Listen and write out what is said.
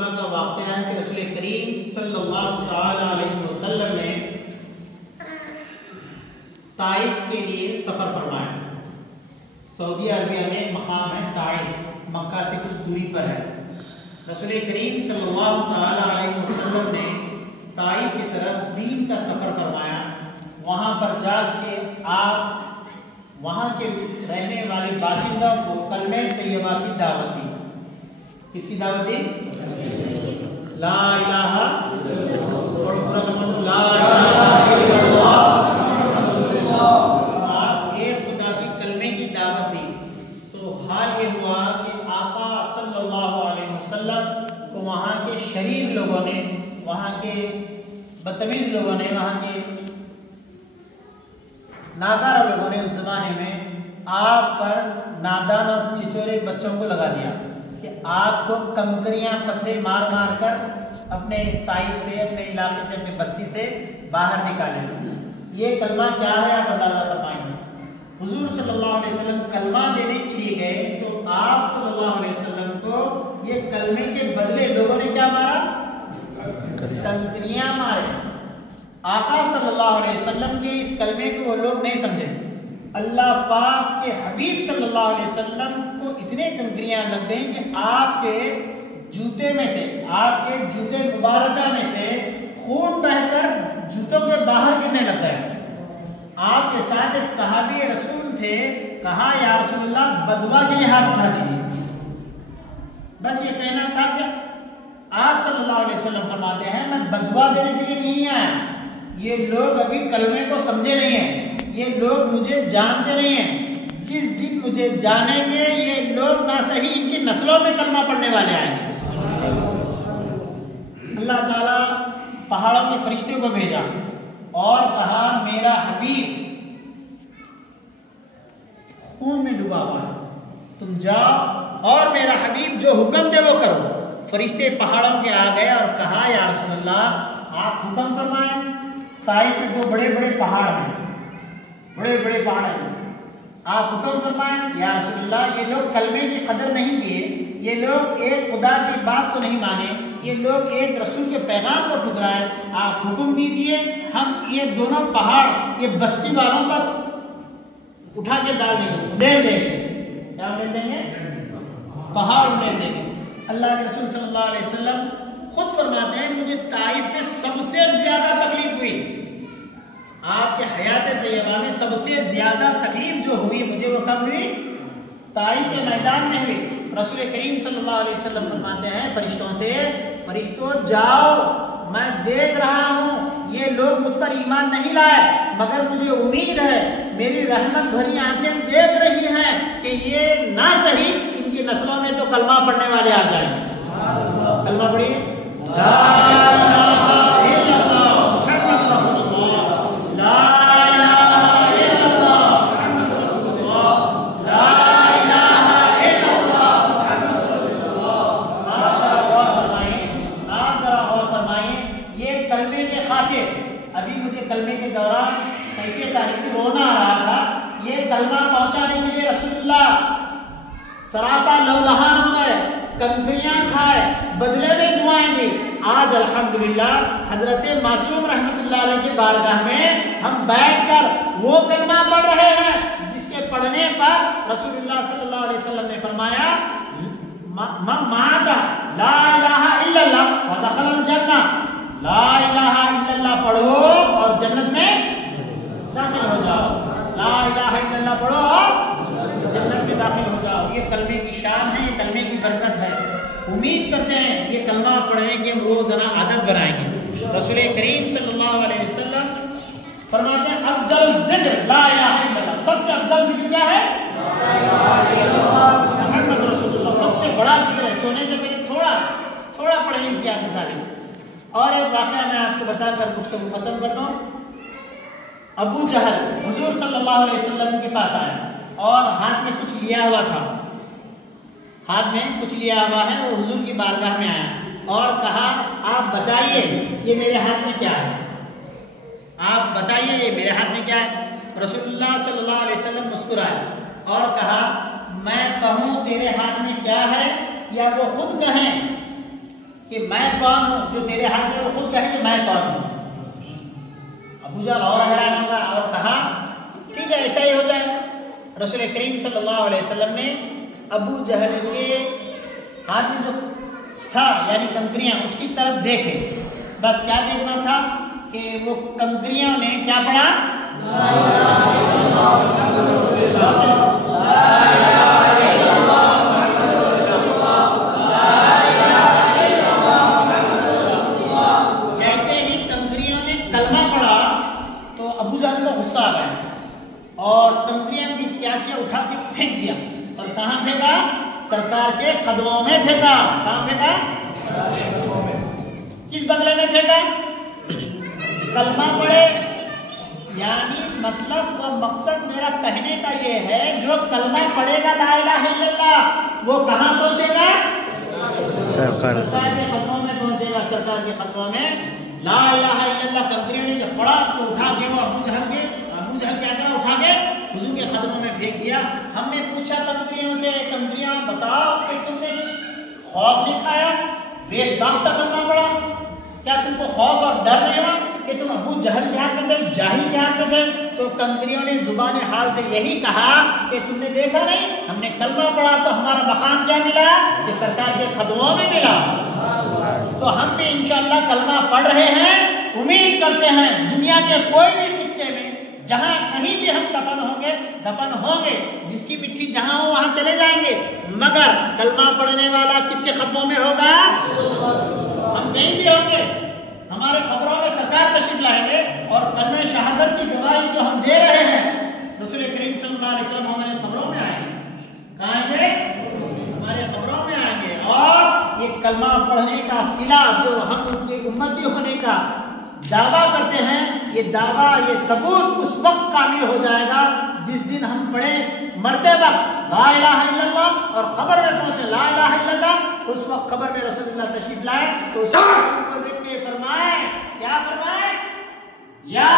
का वाक़या है कि रसूल करीम सल्लल्लाहु तआला अलैहि वसल्लम ने ताइफ के लिए सफ़र फरमाया। सऊदी अरबिया में मकाम है ताइफ, मक्का से कुछ दूरी पर है। रसूल करीम सल्लल्लाहु तआला अलैहि वसल्लम ने ताइफ की तरफ दीन का सफ़र फरमाया। वहाँ पर जाके आप वहाँ के रहने वाले बाशिंदों को कलमे तैयबा की दावत दी। किसकी दावत दी? ला इलाहा आप एक खुदा की कलमे की दावत दी। तो हाल ये हुआ कि आका सल्लल्लाहु अलैहि वसल्लम को वहाँ के शरीर लोगों ने, वहाँ के बदतमीज लोगों ने, वहाँ के नादार लोगों ने उस जमाने में आप पर नादान और चिचोरे बच्चों को लगा दिया कि आपको कंकरियां पत्थरे मार मार कर अपने ताइफ से, अपने इलाके से, अपनी बस्ती से बाहर निकाले। ये कलमा क्या है आप अंदाजा कर पाएंगे। हुजूर सल्लल्लाहु अलैहि वसल्लम कलमा देने के लिए गए तो आप सल्लल्लाहु अलैहि वसल्लम को ये कलमे के बदले लोगों ने क्या मारा? कंकरियां मारे। आका सल्लल्लाहु अलैहि वसल्लम के इस कलमे को वो लोग नहीं समझे। अल्लाह पाक के हबीब सल्लल्लाहु अलैहि वसल्लम को इतने कंकरियां लग गई कि आपके जूते में से, आपके जूते मुबारका में से खून बहकर जूतों के बाहर गिरने लग गया। आपके साथ एक सहाबी रसूल थे, कहा या रसूलल्लाह बदवा के लिए हाथ उठा दीजिए। बस ये कहना था कि आप सल्लल्लाहु अलैहि वसल्लम फरमाते हैं मैं बदवा देने के लिए नहीं आया। ये लोग अभी कलमे को समझे नहीं हैं, ये लोग मुझे जानते नहीं हैं। जिस दिन मुझे जानेंगे ये लोग ना सही इनकी नस्लों में कलमा पढ़ने वाले आएंगे। अल्लाह ताला पहाड़ों के फरिश्ते को भेजा और कहा मेरा हबीब खून में डूबा हुआ है, तुम जाओ और मेरा हबीब जो हुक्म दे वो करो। फरिश्ते पहाड़ों के आ गए और कहा या रसूलल्लाह आप हुक्म फरमाएं। ताइफ में दो बड़े बड़े पहाड़ हैं, बड़े बड़े पहाड़ हैं, आप हुक्म फरमाएं या रसूलल्लाह। ये लोग कलमे की कदर नहीं किए, ये लोग एक खुदा की बात को नहीं माने, ये लोग एक रसूल के पैगाम को ठुकराए। आप हुक्म दीजिए, हम ये दोनों पहाड़ ये बस्ती वालों पर उठा के डाल देंगे, उड़ेल देंगे। क्या उड़ेल देंगे? पहाड़ उड़ेल देंगे। अल्लाह के रसूल सल्लल्लाहु अलैहि वसल्लम खुद फरमाते हैं मुझे ताइफ में सबसे ज्यादा तकलीफ हुई। आपके हयात तैयबा में सबसे ज्यादा तकलीफ जो हुई मुझे वो कब हुई? ताइफ के मैदान में हुई। रसूल करीम सल्लल्लाहु अलैहि वसल्लम फरमाते हैं फरिश्तों से, फरिश्तों जाओ, मैं देख रहा हूँ ये लोग मुझ पर ईमान नहीं लाए, मगर मुझे उम्मीद है, मेरी रहमत भरी आंखें देख रही हैं कि ये ना सही इनकी नस्लों में तो कलमा पढ़ने वाले आ जाएंगे। कलमा पढ़िए, ला इलाहा इल्लल्लाह मुहम्मद रसूलुल्लाह, ला इलाहा इल्लल्लाह मुहम्मद रसूलुल्लाह, ला इलाहा इल्लल्लाह मुहम्मद रसूलुल्लाह। आप जरा गौर फरमाइए, आप जरा गौर फरमाइए, ये कलमे के खातिर, अभी मुझे कलमे के दौरान कैफियत आ रही थी, रोना आ रहा था। ये कलमा पहुंचाने के लिए रसूलुल्लाह सरापा लौलहान हो गए, कंकरियां खाए, बदले में दुआएं दी। आज अल्हम्दुलिल्लाह हजरत मासूम रहमतुल्लाह अलैह की बारगाह में हम बैठकर वो कलमा पढ़ रहे हैं जिसके पढ़ने पर रसूलुल्लाह सल्लल्लाहु अलैहि वसल्लम ने फरमाया मादा ला इलाहा इल्लल्लाह व दखलल जन्नह, ला इलाहा इल्लल्लाह पढ़ो और जन्नत में दाखिल हो जाओ। ला इलाहा इल्लल्लाह पढ़ो और जन्नत में दाखिल हो जाओ। ये कलमे की शान है, ये कलमे की बरकत है। उम्मीद करते हैं ये कलमा पढ़ने की हम रोजाना आदत बनाएंगे। रसूल करीम सल्लल्लाहु अलैहि वसल्लम फरमाते हैं अफजल जिक्र ला इलाहा इल्लल्लाह, सबसे अफजल जिक्र क्या है? ला इलाहा इल्लल्लाह मुहम्मद रसूलुल्लाह। सबसे बड़ा जिक्र है। सोने से पहले थोड़ा थोड़ा पढ़ने की आदत डालें। और एक वाकया मैं आपको बताकर गुफ्तगू खत्म कर दूं। अबू जहल हुजूर सल्लल्लाहु अलैहि वसल्लम के पास आया और हाथ में कुछ लिया हुआ था, हाथ में कुछ लिया हुआ है। वो हुजूर की बारगाह में आया और कहा आप बताइए ये मेरे हाथ में क्या है, आप बताइए ये मेरे हाथ में क्या है। रसूलुल्लाह सल्लल्लाहु अलैहि वसल्लम मुस्कुराए और कहा मैं कहूँ तेरे हाथ में क्या है या वो खुद कहें? कि मैं कौन हूँ जो तेरे हाथ में, वो खुद कहे कि मैं कौन हूँ। अबू जहल और हैरान होगा और कहा ठीक है ऐसा ही हो जाए। रसूल करीम सल्लल्लाहु अलैहि वसल्लम ने अबू जहल के हाथ में जो था यानी कंकरियां, उसकी तरफ देखे। बस क्या देखना था कि वो कंकरियों ने क्या पढ़ा, जैसे ही कंकरियों ने कलमा पढ़ा तो अबू जहल को गुस्सा आ गया और कंकरियां भी क्या किया, उठा के फेंक दिया। और कहाँ फेंका, सरकार के कदमों में फेंका। कहाँ फेंका, किस बदले में फेंका, कलमा पढ़े। यानी मतलब वो मकसद मेरा कहने का ये है, जो कलमा पढ़ेगा ला इलाहा इल्लल्लाह वो कहाँ पहुंचेगा, सरकार के कदमों में पहुंचेगा। सरकार के कदमों में ला इलाहा इल्लल्लाह। कंकरियों ने जब पढ़ा तो उठा के वो अबू जहल क्या करा, उठा के हुजूर के कदमों में फेंक दिया। हमने पूछा कंकरियों से, कंकरियां बताओ कि तुमने खौफ नहीं खाया, बेसाख्ता कलमा पढ़ा, क्या तुमको खौफ और डर नहीं हुआ कि तुम अबू जहल के हाथ में थे, जाहिल के हाथ में थे? तो कंकरियों ने जुबान हाल से यही कहा कि तुमने देखा नहीं, हमने कलमा पढ़ा तो हमारा मकाम क्या मिला, कि सरकार के कदमों में मिला। तो हम भी इंशाअल्लाह कलमा पढ़ रहे हैं, उम्मीद करते हैं दुनिया के कोई भी खित्ते में जहां कहीं भी हम दफन होंगे, जिसकी मिट्टी जहां हो वहां चले जाएंगे, मगर कलमा पढ़ने वाला किसके कदमों में होगा, हम कहीं भी होंगे, हमारे कब्रों में सरकार तशरीफ लाएंगे और कलमा शहादत की गवाही जो हम दे रहे हैं, रसूल करीम सल्लल्लाहु अलैहि वसल्लम हमारे कब्रों में आएंगे। कहाँ आएंगे, हमारे कब्रों में आएंगे। और ये कलमा पढ़ने का सिला जो हम उनके उम्मती होने का दावा करते हैं, ये दावा, ये सबूत उस वक्त कामिल हो जाएगा जिस दिन हम पढ़े मरते वक्त ला इलाहा इल्लल्लाह और कब्र में पहुंचे ला इलाहा इल्लल्लाह। उस वक्त कब्र में रसूलुल्लाह तशरीफ लाए तो उस देख के फरमाए, क्या फरमाए, या